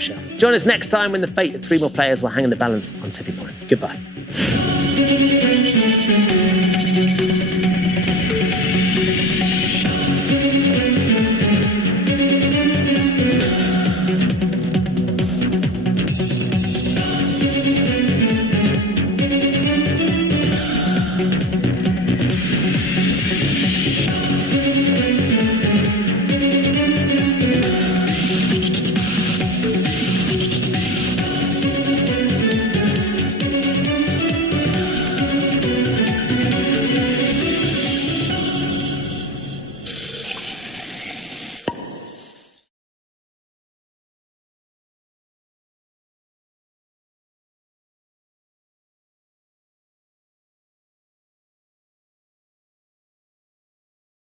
Michelle. Join us next time when the fate of 3 more players will hang in the balance on Tipping Point. Goodbye.